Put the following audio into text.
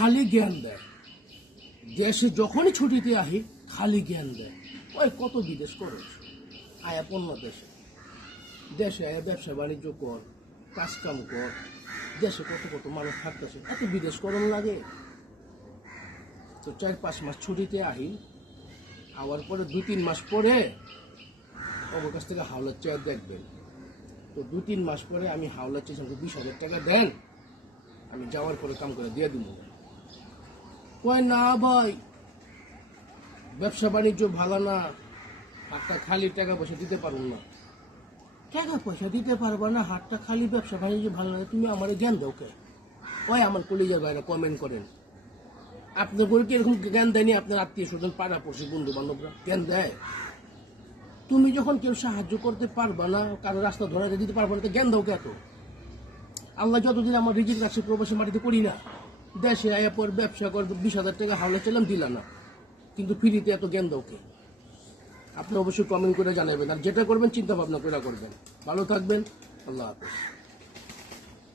খালি জ্ঞান দেয়। দেশে যখনই ছুটিতে আহি খালি জ্ঞান দেয়। ওই কত বিদেশ করো, আয়া পণ্য দেশে দেশে আয়া ব্যবসা বাণিজ্য কর, কাজকাম কর, দেশে কত কত মানুষ থাকতেছে, এত বিদেশ করণ লাগে। তো 4-5 মাস ছুটিতে আহি, আওয়ার পরে 2-3 মাস পরে ওর কাছ থেকে হাওলার চেয়ার দেখবেন। তো 2-3 মাস পরে আমি হাওলার চেয়ে 20,000 টাকা দেন, আমি যাওয়ার পরে কাম করে দিয়ে দিব। কয় না ভাই, ব্যবসা বাণিজ্য ভালো না, হাতটা খালি, টাকা পয়সা দিতে পারবো না। টাকা পয়সা দিতে পারবো না, হাতটা খালি, ব্যবসা বাণিজ্য ভালো না, তুমি আমার জ্ঞান দাও কে? ওই আমার কলিজার বাইরে কমেন্ট করেন, আপনার বলকে এরকম জ্ঞান দেয়নি আপনার আত্মীয় স্বজন, পাড়া পড়শি, বন্ধু বান্ধবরা জ্ঞান দেয়? তুমি যখন কেউ সাহায্য করতে পারবা না, কারো রাস্তা ধরে দিতে পারবো না, জ্ঞান দাও কে? এত আল্লাহ যতদিন আমার রিজিক রাখছে প্রবাসী মাটিতে করি না, দেশে আয়া পর ব্যবসা কর, 20,000 টাকা হাওলা চাইলাম, দিলা না, কিন্তু ফ্রিতে এত জ্ঞান দাও কে? আপনি অবশ্যই কমেন্ট করে জানাবেন, আর যেটা করবেন চিন্তা ভাবনা করে করবেন। ভালো থাকবেন, আল্লাহ হাফেজ।